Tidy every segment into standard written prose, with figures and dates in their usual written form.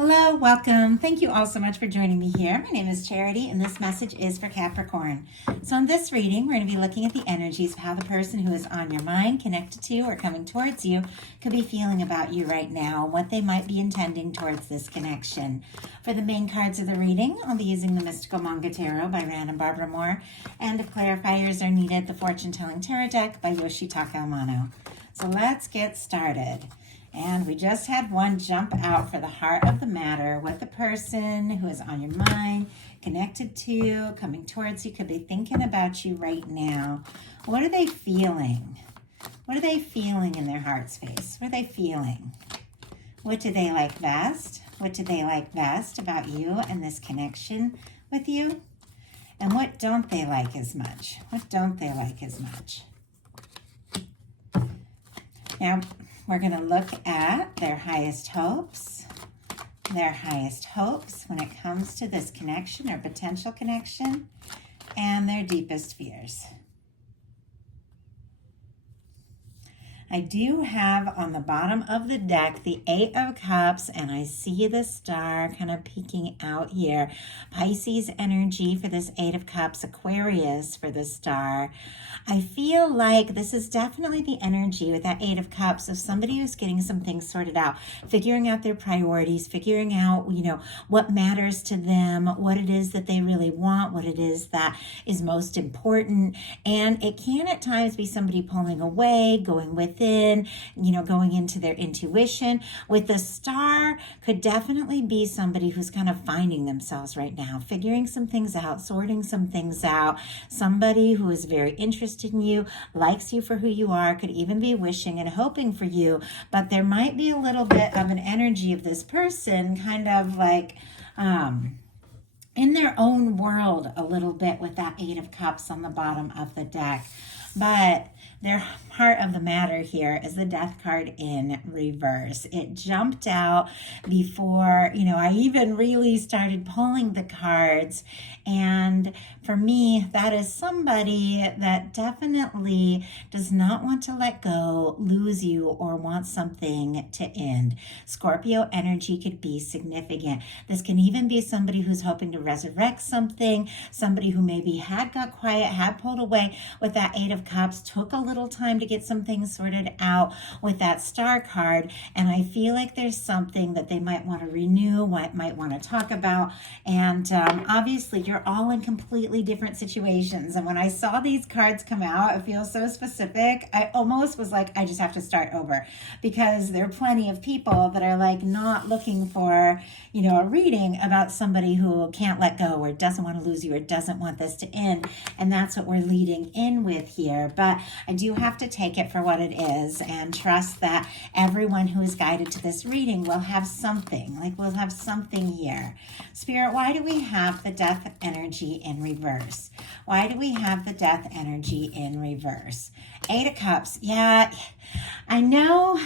Hello, welcome. Thank you all so much for joining me here. My name is Charity, and this message is for Capricorn. So in this reading, we're going to be looking at the energies of how the person who is on your mind, connected to, or coming towards you could be feeling about you right now, what they might be intending towards this connection. For the main cards of the reading, I'll be using the Mystical Manga Tarot by Rand and Barbara Moore, and if clarifiers are needed, the Fortune Telling Tarot Deck by Yoshitaka Amano. So let's get started. And we just had one jump out for the heart of the matter, what the person who is on your mind, connected to, coming towards you, could be thinking about you right now. What are they feeling? What are they feeling in their heart space? What are they feeling? What do they like best? What do they like best about you and this connection with you? And what don't they like as much? What don't they like as much? Now, we're going to look at their highest hopes when it comes to this connection or potential connection, and their deepest fears. I do have on the bottom of the deck the Eight of Cups, and I see the star kind of peeking out here. Pisces energy for this Eight of Cups, Aquarius for the star. I feel like this is definitely the energy with that Eight of Cups of somebody who's getting some things sorted out, figuring out their priorities, figuring out, what matters to them, what it is that they really want, what it is that is most important. And it can at times be somebody pulling away, going within, going into their intuition. With the star, could definitely be somebody who's kind of finding themselves right now, figuring some things out, sorting some things out. Somebody who is very interested in you, likes you for who you are, could even be wishing and hoping for you, but there might be a little bit of an energy of this person kind of like in their own world a little bit with that Eight of Cups on the bottom of the deck. But their heart of the matter here is the Death card in reverse. It jumped out before, I even really started pulling the cards. And for me, that is somebody that definitely does not want to let go, lose you, or want something to end. Scorpio energy could be significant. This can even be somebody who's hoping to resurrect something, somebody who maybe had got quiet, had pulled away with that Eight of Cups, took a little time to get some things sorted out with that Star card, and I feel like there's something that they might want to renew, might want to talk about, and obviously you're all in completely different situations, and when I saw these cards come out, it feels so specific. I almost was like, I just have to start over, because there are plenty of people that are like not looking for, a reading about somebody who can't let go or doesn't want to lose you or doesn't want this to end, and that's what we're leading in with here. But I do have to take it for what it is and trust that everyone who is guided to this reading will have something, we'll have something here. Spirit, why do we have the Death energy in reverse? Why do we have the Death energy in reverse? Eight of Cups. Yeah, I know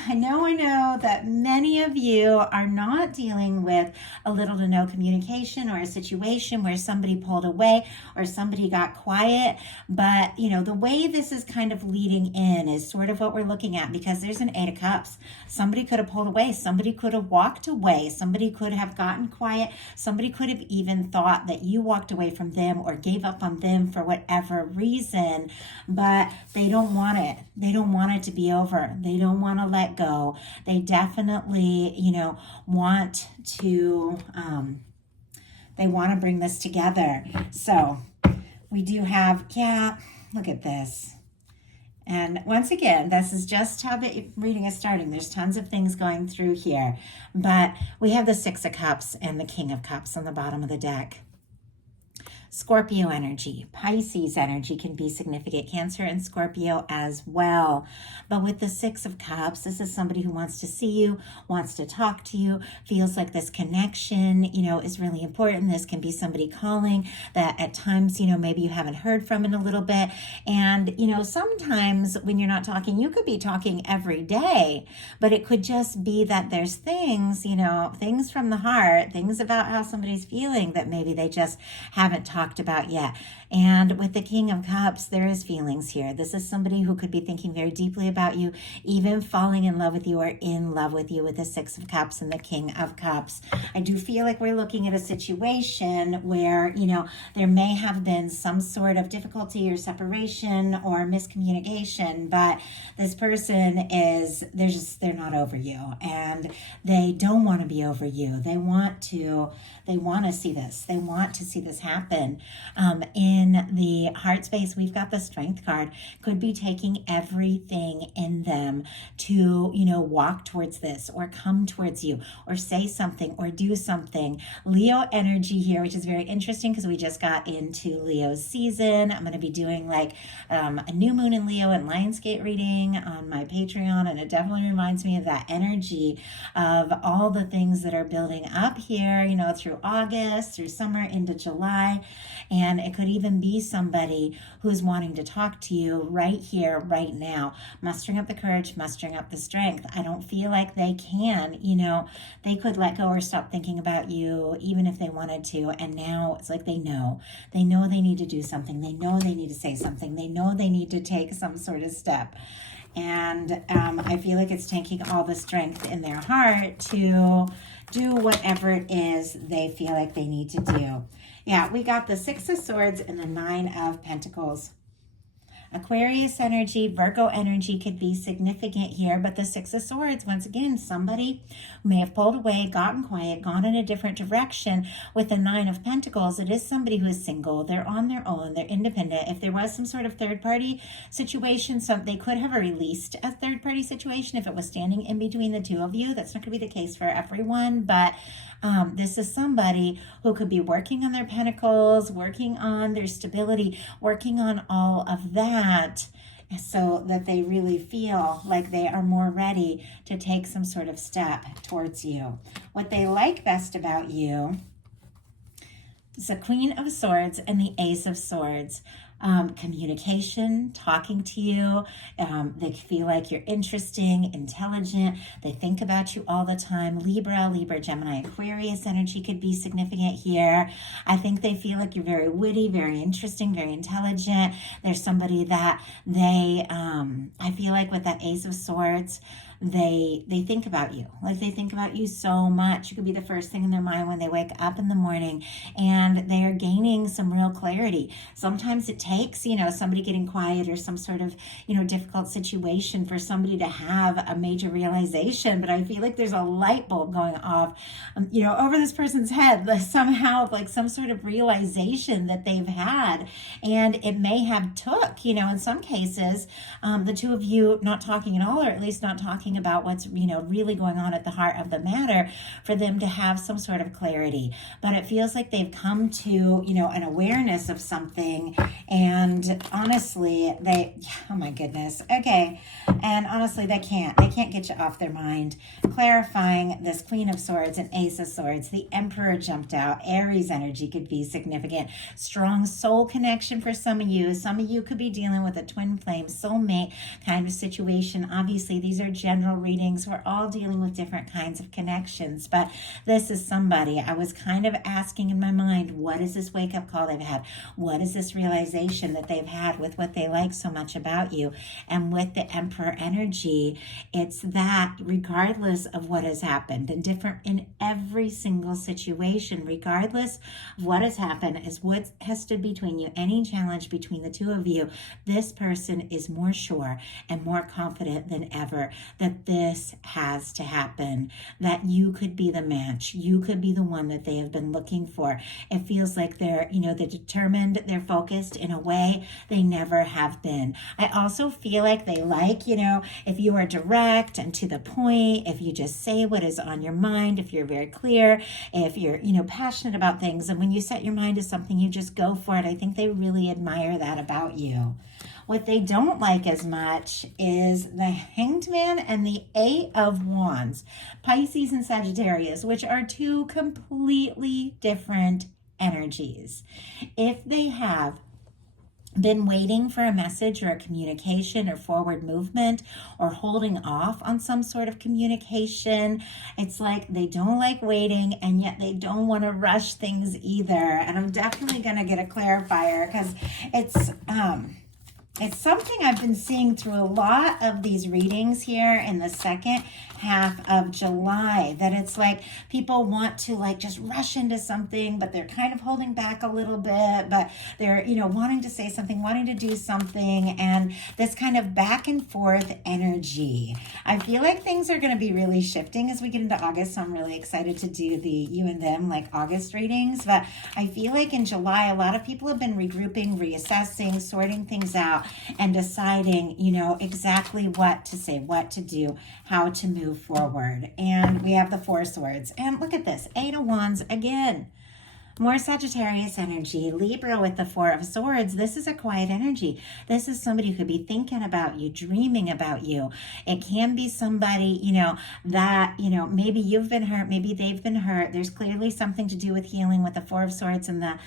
that many of you are not dealing with a little to no communication or a situation where somebody pulled away or somebody got quiet. But, the way this is kind of leading in is sort of what we're looking at, because there's an Eight of Cups. Somebody could have pulled away. Somebody could have walked away. Somebody could have gotten quiet. Somebody could have even thought that you walked away from them or gave up on them for whatever reason, but they don't want it. They don't want it to be over. They don't want to let go. They definitely, want to, they want to bring this together. So we do have, look at this. And once again, this is just how the reading is starting. There's tons of things going through here. But we have the Six of Cups and the King of Cups on the bottom of the deck. Scorpio energy, Pisces energy can be significant, Cancer and Scorpio as well. But with the Six of Cups, this is somebody who wants to see you, wants to talk to you, feels like this connection, is really important. This can be somebody calling that at times, maybe you haven't heard from in a little bit. And, sometimes when you're not talking, you could be talking every day, but it could just be that there's things, things from the heart, things about how somebody's feeling that maybe they just haven't talked talked about yet. And with the King of Cups, there is feelings here. This is somebody who could be thinking very deeply about you, even falling in love with you or in love with you with the Six of Cups and the King of Cups. I do feel like we're looking at a situation where, there may have been some sort of difficulty or separation or miscommunication, but this person they're not over you, and they don't want to be over you. They want to see this. They want to see this happen. In the heart space, we've got the Strength card. Could be taking everything in them to, walk towards this or come towards you or say something or do something. Leo energy here, which is very interesting because we just got into Leo's season. I'm going to be doing like a new moon in Leo and Lionsgate reading on my Patreon, and it definitely reminds me of that energy of all the things that are building up here, through August, through summer, into July. And it could even be somebody who's wanting to talk to you right here, right now, mustering up the courage, mustering up the strength. I don't feel like they can, they could let go or stop thinking about you even if they wanted to. And now it's like they know they need to do something. They know they need to say something. They know they need to take some sort of step. And I feel like it's taking all the strength in their heart to do whatever it is they feel like they need to do. Yeah, we got the Six of Swords and the Nine of Pentacles. Aquarius energy, Virgo energy could be significant here, but the Six of Swords, once again, somebody may have pulled away, gotten quiet, gone in a different direction. With the Nine of Pentacles, it is somebody who is single. They're on their own. They're independent. If there was some sort of third-party situation, they could have released a third-party situation if it was standing in between the two of you. That's not going to be the case for everyone, but this is somebody who could be working on their pentacles, working on their stability, working on all of that, so that they really feel like they are more ready to take some sort of step towards you. What they like best about you is the Queen of Swords and the Ace of Swords. Communication, talking to you. They feel like you're interesting, intelligent. They think about you all the time. Libra, Gemini, Aquarius energy could be significant here. I think they feel like you're very witty, very interesting, very intelligent. There's somebody that I feel like with that Ace of Swords, they think about you. Like they think about you so much. You could be the first thing in their mind when they wake up in the morning, and they are gaining some real clarity. Sometimes it takes, somebody getting quiet or some sort of, difficult situation for somebody to have a major realization. But I feel like there's a light bulb going off, over this person's head, somehow like some sort of realization that they've had. And it may have took, in some cases, the two of you not talking at all, or at least not talking about what's really going on at the heart of the matter, for them to have some sort of clarity. But it feels like they've come to an awareness of something, and honestly oh my goodness, okay, and honestly they can't get you off their mind. Clarifying this Queen of Swords and Ace of Swords, the Emperor jumped out. Aries energy could be significant. Strong soul connection for some of you. Some of you could be dealing with a twin flame soulmate kind of situation. Obviously these are general readings. We're all dealing with different kinds of connections, but this is somebody. I was kind of asking in my mind, what is this wake-up call they've had? What is this realization that they've had with what they like so much about you? And with the Emperor energy, it's that regardless of what has happened, and different in every single situation, regardless of what has happened, is what has stood between you, any challenge between the two of you, this person is more sure and more confident than ever that this has to happen, that you could be the match. You could be the one that they have been looking for. It feels like they're determined, they're focused in a way they never have been. I also feel like they like, if you are direct and to the point, if you just say what is on your mind, if you're very clear, if you're, passionate about things, and when you set your mind to something, you just go for it. I think they really admire that about you. What they don't like as much is the Hanged Man and the Eight of Wands, Pisces and Sagittarius, which are two completely different energies. If they have been waiting for a message or a communication or forward movement or holding off on some sort of communication. It's like they don't like waiting, and yet they don't want to rush things either. And I'm definitely going to get a clarifier because it's something I've been seeing through a lot of these readings here in the second half of July, that it's like people want to like just rush into something, but they're kind of holding back a little bit, but they're, wanting to say something, wanting to do something, and this kind of back and forth energy. I feel like things are going to be really shifting as we get into August, so I'm really excited to do the you and them like August readings, but I feel like in July, a lot of people have been regrouping, reassessing, sorting things out, and deciding, exactly what to say, what to do, how to move forward. And we have the Four Swords. And look at this, Eight of Wands again. More Sagittarius energy. Libra with the Four of Swords. This is a quiet energy. This is somebody who could be thinking about you, dreaming about you. It can be somebody, that, maybe you've been hurt, maybe they've been hurt. There's clearly something to do with healing with the Four of Swords and the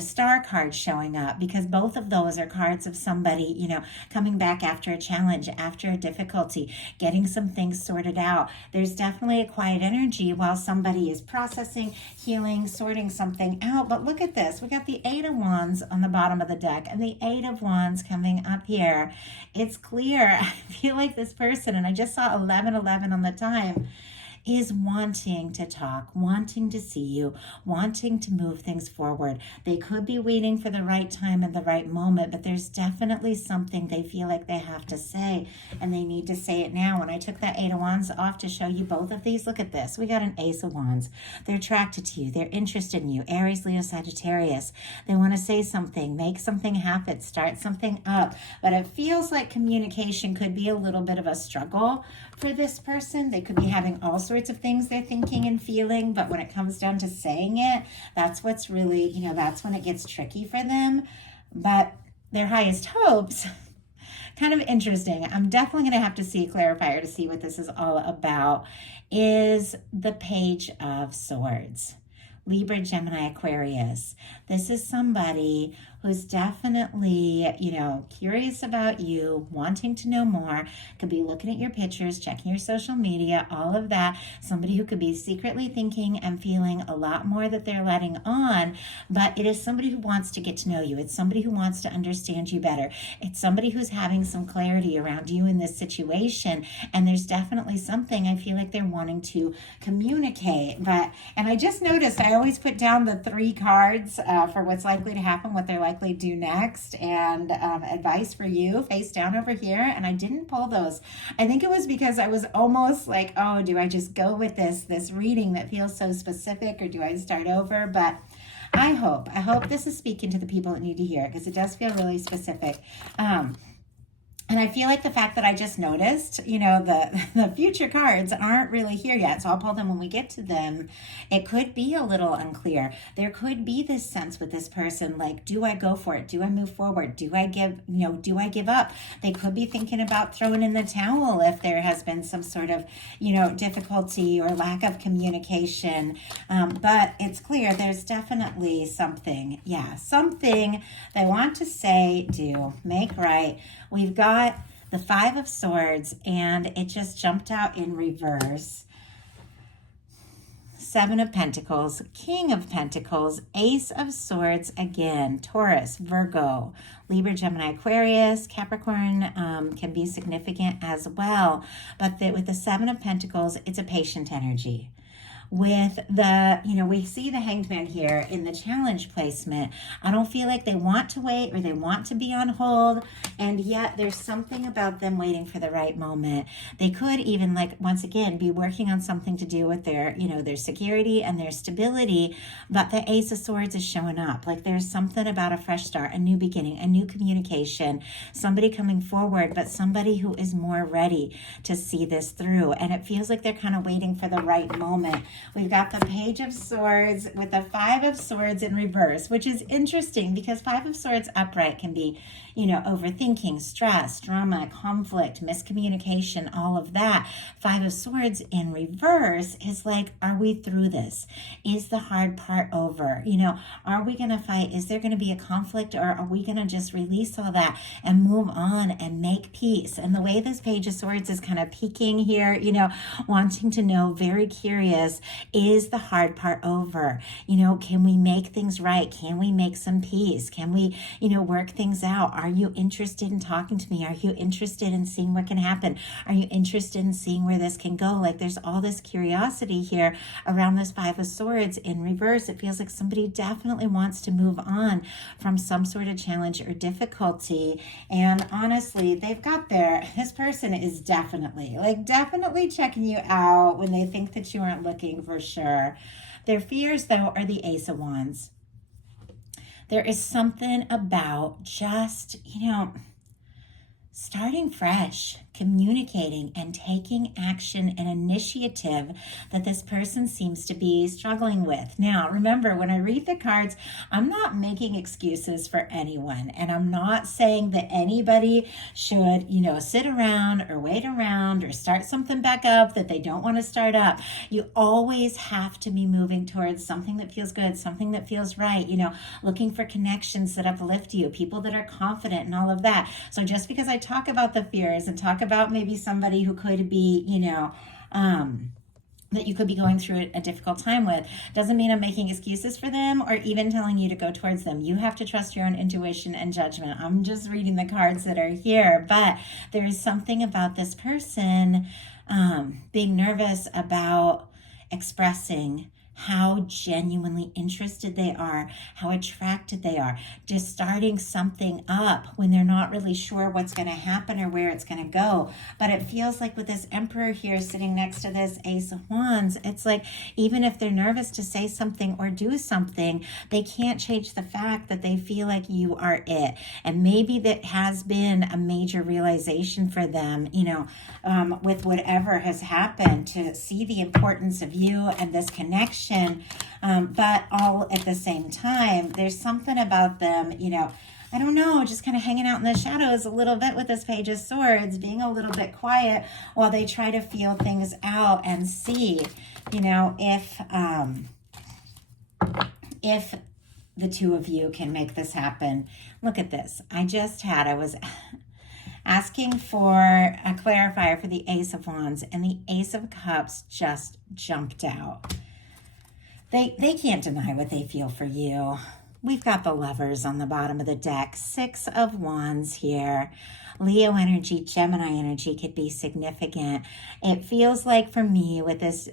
Star card showing up, because both of those are cards of somebody, coming back after a challenge, after a difficulty, getting some things sorted out. There's definitely a quiet energy while somebody is processing, healing, sorting something out. But look at this. We got the Eight of Wands on the bottom of the deck and the Eight of Wands coming up here. It's clear. I feel like this person, and I just saw 11:11 on the time, is wanting to talk, wanting to see you, wanting to move things forward. They could be waiting for the right time and the right moment, but there's definitely something they feel like they have to say, and they need to say it now. When I took that Eight of Wands off to show you both of these, look at this. We got an Ace of Wands. They're attracted to you. They're interested in you. Aries, Leo, Sagittarius. They want to say something, make something happen, start something up. But it feels like communication could be a little bit of a struggle for this person. They could be having all sorts of things they're thinking and feeling, but when it comes down to saying it, that's what's really, that's when it gets tricky for them. But their highest hopes, kind of interesting. I'm definitely going to have to see a clarifier to see what this is all about, is the Page of Swords. Libra, Gemini, Aquarius. This is somebody who's definitely, curious about you, wanting to know more, could be looking at your pictures, checking your social media, all of that. Somebody who could be secretly thinking and feeling a lot more that they're letting on, but it is somebody who wants to get to know you. It's somebody who wants to understand you better. It's somebody who's having some clarity around you in this situation, and there's definitely something I feel like they're wanting to communicate. And I just noticed I always put down the 3 cards for what's likely to happen, what they're likely to do next, and advice for you face down over here, and I didn't pull those. I think it was because I was almost like, oh, do I just go with this reading that feels so specific, or do I start over? But I hope this is speaking to the people that need to hear it, because it does feel really specific. And I feel like the fact that I just noticed, the future cards aren't really here yet, so I'll pull them when we get to them. It could be a little unclear. There could be this sense with this person, like, do I go for it? Do I move forward? Do I give up? They could be thinking about throwing in the towel if there has been some sort of, difficulty or lack of communication. But it's clear there's definitely something they want to say, do, make right. We've got the Five of Swords, and it just jumped out in reverse. Seven of Pentacles, King of Pentacles, Ace of Swords again, Taurus, Virgo, Libra, Gemini, Aquarius, Capricorn can be significant as well. But with the Seven of Pentacles, it's a patient energy. With the, we see the Hanged Man here in the challenge placement. I don't feel like they want to wait or they want to be on hold, and yet there's something about them waiting for the right moment. They could even, once again, be working on something to do with their, their security and their stability, but the Ace of Swords is showing up. Like there's something about a fresh start, a new beginning, a new communication, somebody coming forward, but somebody who is more ready to see this through. And it feels like they're kind of waiting for the right moment. We've got the Page of Swords with the Five of Swords in reverse, which is interesting because Five of Swords upright can be, overthinking, stress, drama, conflict, miscommunication, all of that. Five of Swords in reverse is like, are we through this? Is the hard part over? Are we going to fight? Is there going to be a conflict, or are we going to just release all that and move on and make peace? And the way this Page of Swords is kind of peeking here, wanting to know, very curious, is the hard part over? Can we make things right? Can we make some peace? Can we, work things out? Are you interested in talking to me? Are you interested in seeing what can happen? Are you interested in seeing where this can go? Like, there's all this curiosity here around this Five of Swords in reverse. It feels like somebody definitely wants to move on from some sort of challenge or difficulty. And honestly, they've got this person is definitely checking you out when they think that you aren't looking, for sure. Their fears, though, are the Ace of Wands. There is something about just, starting fresh, communicating and taking action and initiative that this person seems to be struggling with. Now, remember, when I read the cards, I'm not making excuses for anyone, and I'm not saying that anybody should, sit around or wait around or start something back up that they don't want to start up. You always have to be moving towards something that feels good, something that feels right, looking for connections that uplift you, people that are confident and all of that. So just because I talk about the fears and talk about maybe somebody who could be, that you could be going through a difficult time with, doesn't mean I'm making excuses for them or even telling you to go towards them. You have to trust your own intuition and judgment. I'm just reading the cards that are here, but there is something about this person being nervous about expressing how genuinely interested they are, how attracted they are, just starting something up when they're not really sure what's going to happen or where it's going to go. But it feels like with this Emperor here sitting next to this Ace of Wands, it's like even if they're nervous to say something or do something, they can't change the fact that they feel like you are it. And maybe that has been a major realization for them, with whatever has happened, to see the importance of you and this connection. But all at the same time, there's something about them, I don't know, just kind of hanging out in the shadows a little bit with this Page of Swords, being a little bit quiet while they try to feel things out and see, if the two of you can make this happen. Look at this. I was asking for a clarifier for the Ace of Wands, and the Ace of Cups just jumped out. They can't deny what they feel for you. We've got the Lovers on the bottom of the deck. Six of Wands here. Leo energy, Gemini energy could be significant. It feels like for me with this,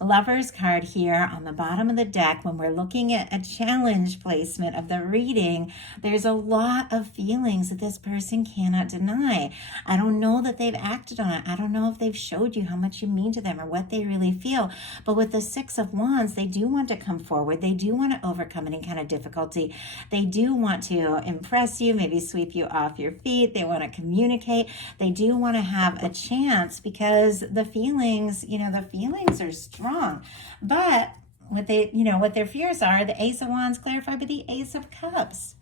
Lovers card here on the bottom of the deck, when we're looking at a challenge placement of the reading, there's a lot of feelings that this person cannot deny. I don't know that they've acted on it. I don't know if they've showed you how much you mean to them or what they really feel. But with the Six of Wands, they do want to come forward. They do want to overcome any kind of difficulty. They do want to impress you, maybe sweep you off your feet. They want to communicate. They do want to have a chance because the feelings are strong. But what their fears are, the Ace of Wands clarified by the Ace of Cups.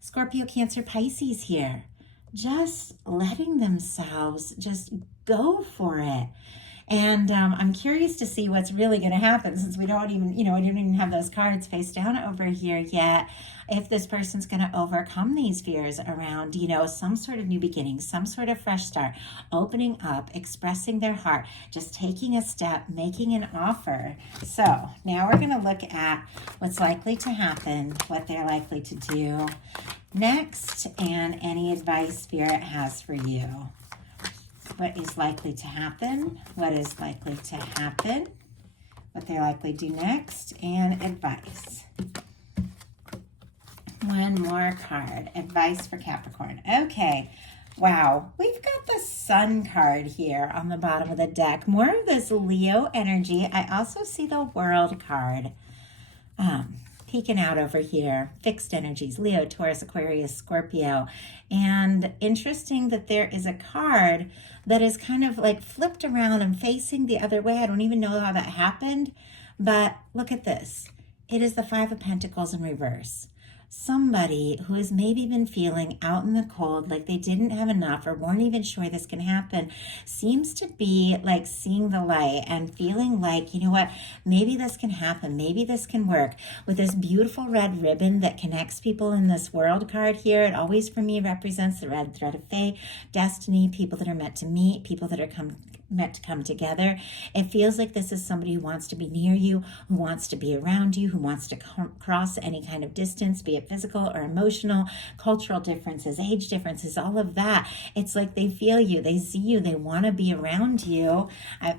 Scorpio, Cancer, Pisces here. Just letting themselves just go for it. And I'm curious to see what's really going to happen, since we don't even have those cards face down over here yet. If this person's going to overcome these fears around, some sort of new beginning, some sort of fresh start, opening up, expressing their heart, just taking a step, making an offer. So now we're going to look at what's likely to happen, what they're likely to do next, and any advice Spirit has for you. What is likely to happen, what is likely to happen, what they're likely to do next, and advice. One more card, advice for Capricorn. Okay, wow, we've got the Sun card here on the bottom of the deck. More of this Leo energy. I also see the World card peeking out over here. Fixed energies, Leo, Taurus, Aquarius, Scorpio. And interesting that there is a card that is kind of like flipped around and facing the other way. I don't even know how that happened, but look at this. It is the Five of Pentacles in reverse. somebody who has maybe been feeling out in the cold, like they didn't have enough or weren't even sure this can happen, seems to be like seeing the light and feeling like, you know what, maybe this can happen, maybe this can work. With this beautiful red ribbon that connects people in this world card here, it always for me represents the red thread of fate, destiny, people that are meant to meet, people that are meant to come together. It feels like this is somebody who wants to be near you, who wants to be around you, who wants to cross any kind of distance, be it physical or emotional, cultural differences, age differences, all of that. It's like they feel you, they see you, they want to be around you.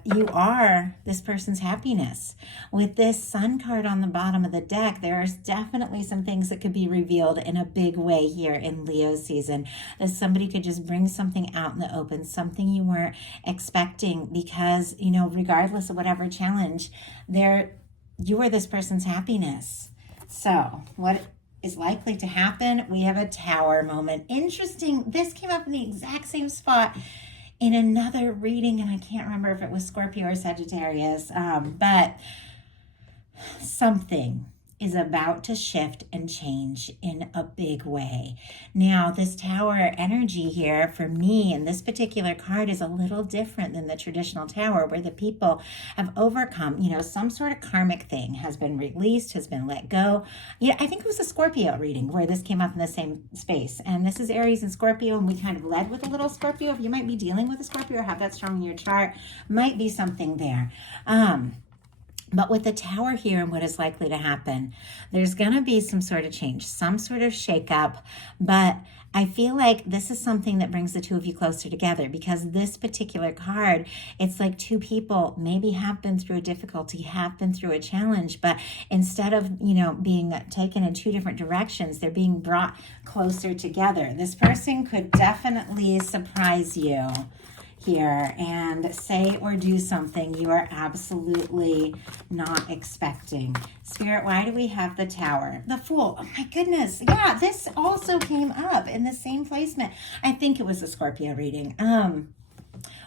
You are this person's happiness. With this Sun card on the bottom of the deck, there's definitely some things that could be revealed in a big way here in Leo season. That somebody could just bring something out in the open, something you weren't expecting, because, you know, regardless of whatever challenge, you are this person's happiness. So what is likely to happen? We have a Tower moment. Interesting. This came up in the exact same spot in another reading, and I can't remember if it was Scorpio or Sagittarius, but something is about to shift and change in a big way. Now, this Tower energy here for me in this particular card is a little different than the traditional Tower, where the people have overcome, you know, some sort of karmic thing has been released, has been let go. Yeah, I think it was a Scorpio reading where this came up in the same space. And this is Aries and Scorpio, and we kind of led with a little Scorpio. If you might be dealing with a Scorpio or have that strong in your chart, might be something there. But with the Tower here and what is likely to happen, there's going to be some sort of change, some sort of shakeup. But I feel like this is something that brings the two of you closer together, because this particular card, it's like two people maybe have been through a difficulty, have been through a challenge, but instead of, you know, being taken in two different directions, they're being brought closer together. This person could definitely surprise you here and say or do something you are absolutely not expecting. Spirit, why do we have the Tower? The Fool. Oh my goodness. Yeah, this also came up in the same placement. I think it was a Scorpio reading.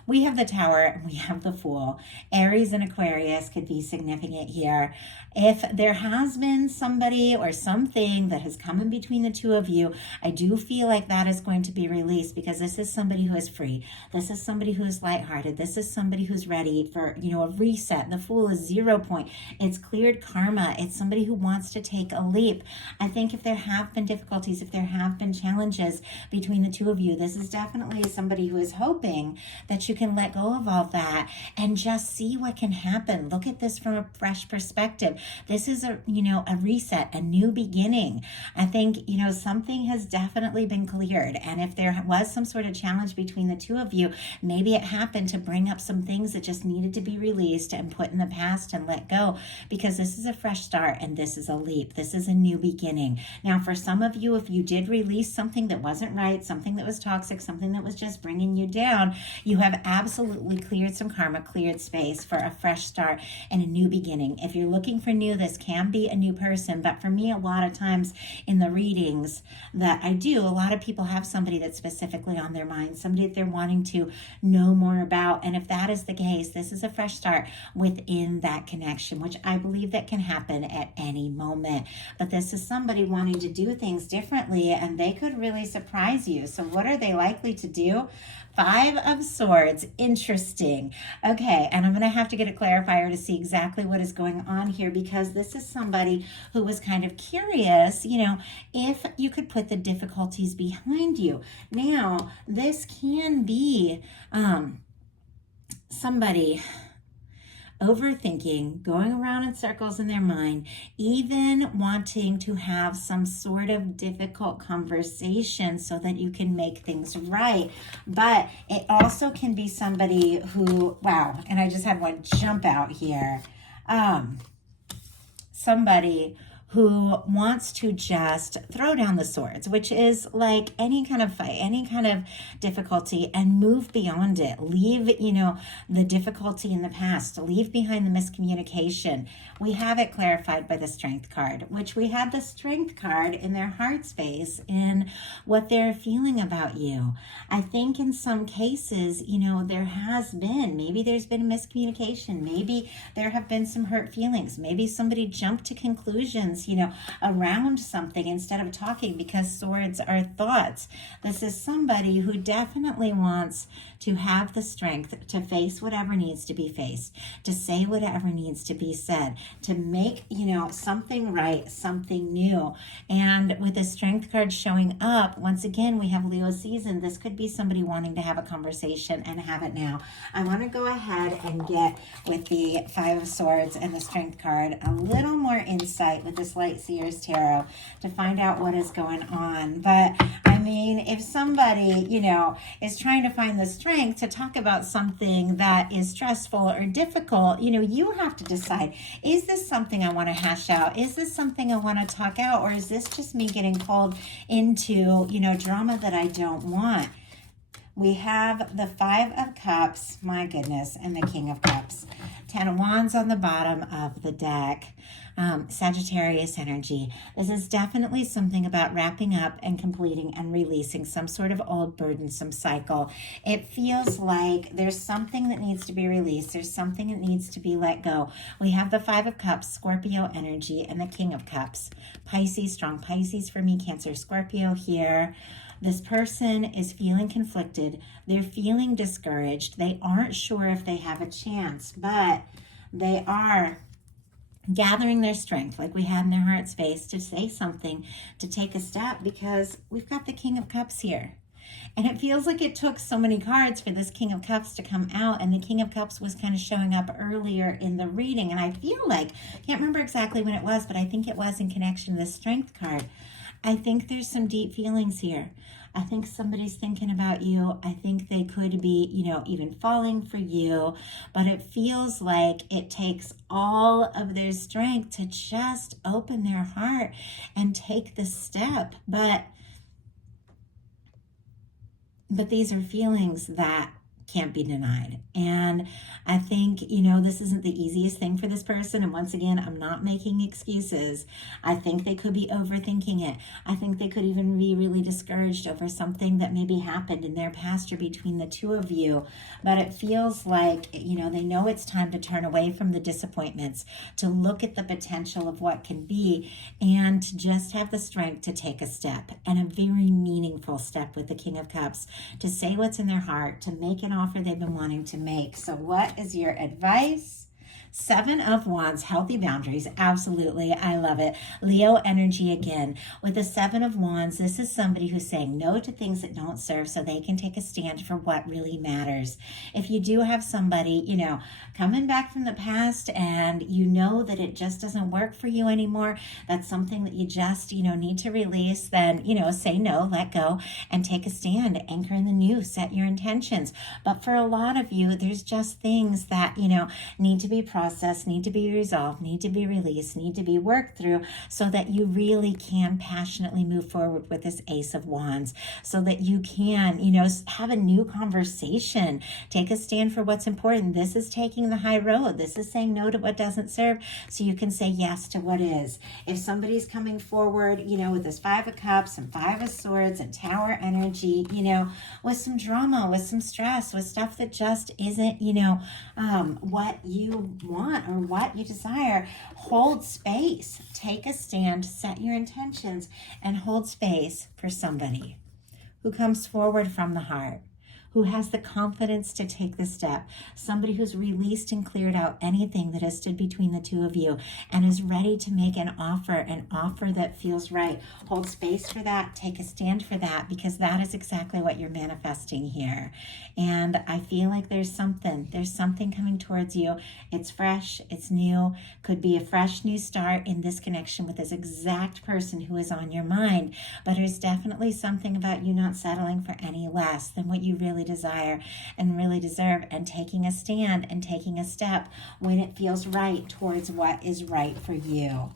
We have the Tower and we have the Fool. Aries and Aquarius could be significant here. If there has been somebody or something that has come in between the two of you, I do feel like that is going to be released, because this is somebody who is free. This is somebody who is lighthearted. This is somebody who's ready for, you know, a reset. The Fool is 0 point. It's cleared karma. It's somebody who wants to take a leap. I think if there have been difficulties, if there have been challenges between the two of you, this is definitely somebody who is hoping that you can let go of all that and just see what can happen. Look at this from a fresh perspective. This is a reset, a new beginning. I think, you know, something has definitely been cleared. And if there was some sort of challenge between the two of you, maybe it happened to bring up some things that just needed to be released and put in the past and let go, because this is a fresh start and this is a leap. This is a new beginning. Now, for some of you, if you did release something that wasn't right, something that was toxic, something that was just bringing you down, you have absolutely cleared some karma, cleared space for a fresh start and a new beginning. If you're looking for new, this can be a new person. But for me, a lot of times in the readings that I do, a lot of people have somebody that's specifically on their mind, somebody that they're wanting to know more about. And if that is the case, this is a fresh start within that connection, which I believe that can happen at any moment. But this is somebody wanting to do things differently, and they could really surprise you. So what are they likely to do? 5 of Swords. Interesting. Okay, and I'm going to have to get a clarifier to see exactly what is going on here, because this is somebody who was kind of curious, you know, if you could put the difficulties behind you. Now, this can be somebody overthinking, going around in circles in their mind, even wanting to have some sort of difficult conversation so that you can make things right. But it also can be somebody who, wow, and I just had one jump out here. Somebody who wants to just throw down the swords, which is like any kind of fight, any kind of difficulty, and move beyond it. Leave, you know, the difficulty in the past, leave behind the miscommunication. We have it clarified by the Strength card, which we had the Strength card in their heart space in what they're feeling about you. I think in some cases, you know, there has been, maybe there's been a miscommunication. Maybe there have been some hurt feelings. Maybe somebody jumped to conclusions hands, you know, around something instead of talking, because swords are thoughts. This is somebody who definitely wants to have the strength to face whatever needs to be faced, to say whatever needs to be said, to make, you know, something right, something new. And with the Strength card showing up, once again, we have Leo season. This could be somebody wanting to have a conversation and have it now. I want to go ahead and get with the Five of Swords and the Strength card a little more insight with this Light Seers Tarot to find out what is going on. But I mean, if somebody, you know, is trying to find the strength to talk about something that is stressful or difficult, you know, you have to decide, is this something I want to hash out? Is this something I want to talk out? Or is this just me getting pulled into, you know, drama that I don't want? We have the Five of Cups, my goodness, and the King of Cups. 10 of Wands on the bottom of the deck. Sagittarius energy. This is definitely something about wrapping up and completing and releasing some sort of old burdensome cycle. It feels like there's something that needs to be released. There's something that needs to be let go. We have the Five of Cups, Scorpio energy, and the King of Cups. Pisces, strong Pisces for me, Cancer, Scorpio here. This person is feeling conflicted. They're feeling discouraged. They aren't sure if they have a chance, but they are gathering their strength, like we had in their heart space, to say something, to take a step, because we've got the King of Cups here. And it feels like it took so many cards for this King of Cups to come out, and the King of Cups was kind of showing up earlier in the reading, and I feel like, can't remember exactly when it was, but I think it was in connection to the Strength card. I think there's some deep feelings here. I think somebody's thinking about you. I think they could be, you know, even falling for you. But it feels like it takes all of their strength to just open their heart and take the step. But these are feelings that can't be denied. And I think, you know, this isn't the easiest thing for this person. And once again, I'm not making excuses. I think they could be overthinking it. I think they could even be really discouraged over something that maybe happened in their past or between the two of you. But it feels like, you know, they know it's time to turn away from the disappointments, to look at the potential of what can be, and to just have the strength to take a step, and a very meaningful step with the King of Cups, to say what's in their heart, to make an offer they've been wanting to make. So what is your advice? Seven of Wands, healthy boundaries. Absolutely. I love it. Leo energy again. With the Seven of Wands, this is somebody who's saying no to things that don't serve so they can take a stand for what really matters. If you do have somebody, you know, coming back from the past and you know that it just doesn't work for you anymore, that's something that you just, you know, need to release, then, you know, say no, let go, and take a stand. Anchor in the new, set your intentions. But for a lot of you, there's just things that, you know, need to be processed, need to be resolved, need to be released, need to be worked through, so that you really can passionately move forward with this Ace of Wands, so that you can, you know, have a new conversation, take a stand for what's important. This is taking the high road. This is saying no to what doesn't serve, so you can say yes to what is. If somebody's coming forward, you know, with this Five of Cups and Five of Swords and Tower energy, you know, with some drama, with some stress, with stuff that just isn't, you know, what you want or what you desire, hold space, take a stand, set your intentions, and hold space for somebody who comes forward from the heart, who has the confidence to take the step, somebody who's released and cleared out anything that has stood between the two of you and is ready to make an offer that feels right. Hold space for that, take a stand for that, because that is exactly what you're manifesting here. And I feel like there's something coming towards you. It's fresh, it's new, could be a fresh new start in this connection with this exact person who is on your mind. But there's definitely something about you not settling for any less than what you really desire and really deserve, and taking a stand and taking a step when it feels right towards what is right for you.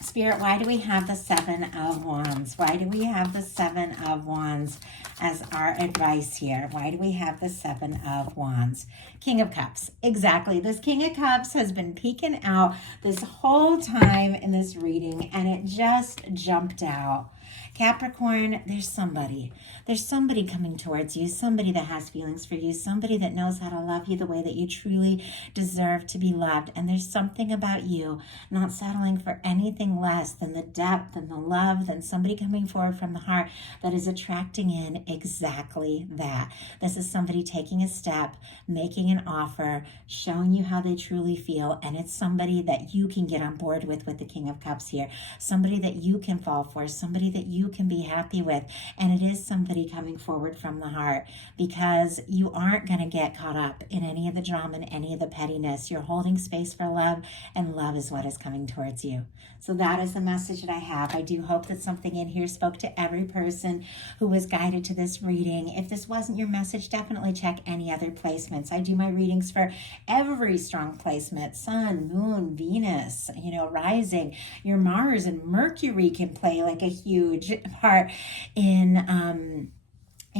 Spirit, why do we have the Seven of Wands? Why do we have the Seven of Wands as our advice here? Why do we have the Seven of Wands? King of Cups. Exactly. This King of Cups has been peeking out this whole time in this reading, and it just jumped out. Capricorn, there's somebody. There's somebody coming towards you, somebody that has feelings for you, somebody that knows how to love you the way that you truly deserve to be loved. And there's something about you not settling for anything less than the depth and the love, than somebody coming forward from the heart that is attracting in exactly that. This is somebody taking a step, making an offer, showing you how they truly feel, and it's somebody that you can get on board with the King of Cups here, somebody that you can fall for, somebody that you can be happy with, and it is somebody coming forward from the heart, because you aren't going to get caught up in any of the drama and any of the pettiness. You're holding space for love, and love is what is coming towards you. So that is the message that I have. I do hope that something in here spoke to every person who was guided to this reading. If this wasn't your message, definitely check any other placements. I do my readings for every strong placement: Sun, Moon, Venus, rising. Your Mars and Mercury can play like a huge part in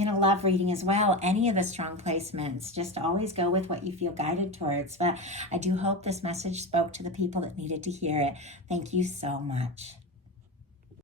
a love reading as well. Any of the strong placements, just always go with what you feel guided towards. But I do hope this message spoke to the people that needed to hear it. Thank you so much.